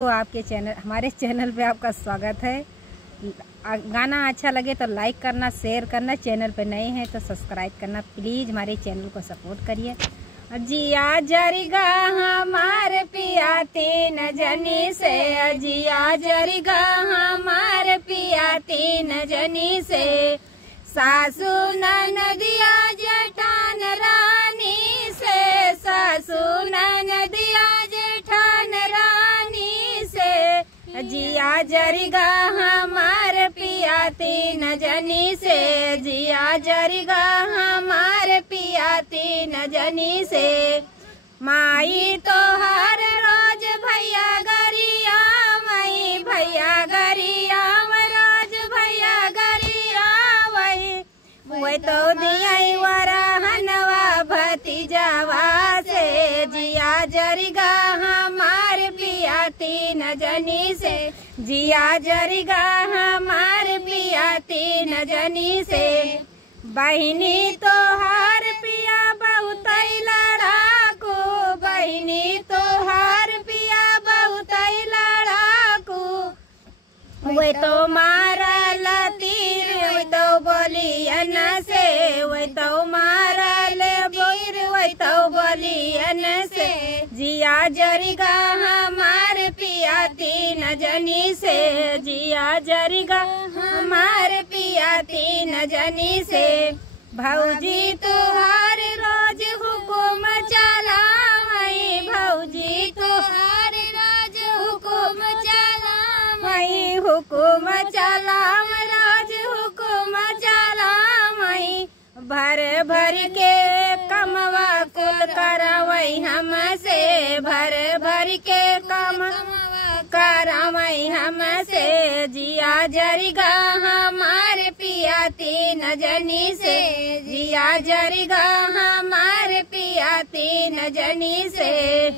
तो आपके चैनल हमारे चैनल पे आपका स्वागत है। गाना अच्छा लगे तो लाइक करना, शेयर करना, चैनल पे नए हैं तो सब्सक्राइब करना। प्लीज़ हमारे चैनल को सपोर्ट करिए। जिया जरिगा हमार पिया तीन जनी से, जिया जरिगा हमार पिया तीन जनी से, सासू ननदिया जेठान रानी से, सासू ननदिया जेठान रानी से, जिया जरिगा हमार पिया तीन जनी से, जिया जरिगा हमार पिया तीन जनी से। माई तो हर रोज भैया गरिया, माई भैया गरिया, रोज भैया गरिया वही तो दिया वरहनवा भतीजावा से, जिया जरिगा हमार पिया तीन जनी से, जिया जरिगा हमार पिया तीन जनी से। बहिनी तो हर पिया बहुत लड़ाकू, बहिनी तो हर पिया बहुत लड़ाकू, वे तो मारल तीर वे तो बोलियन से, वे तो मारल बोर वे तो बोलियन से, जिया जरिगा हमार पिया तीन जनी से, जिया जरिगा हमार पिया तीन जनी से। भौजी तुहार रोज हुकुम चलावई, भौजी तुहार रोज हुकुम चलावई, हुकुम चलाव रोज हुकुम चलावई, भर भर के कमवा कुल करवई हमसे, भर भर के कम करवई हमसे, जिया जरिगा हमार पिया तीन जनी से, जिया जरिगा हमार पिया तीन जनी से।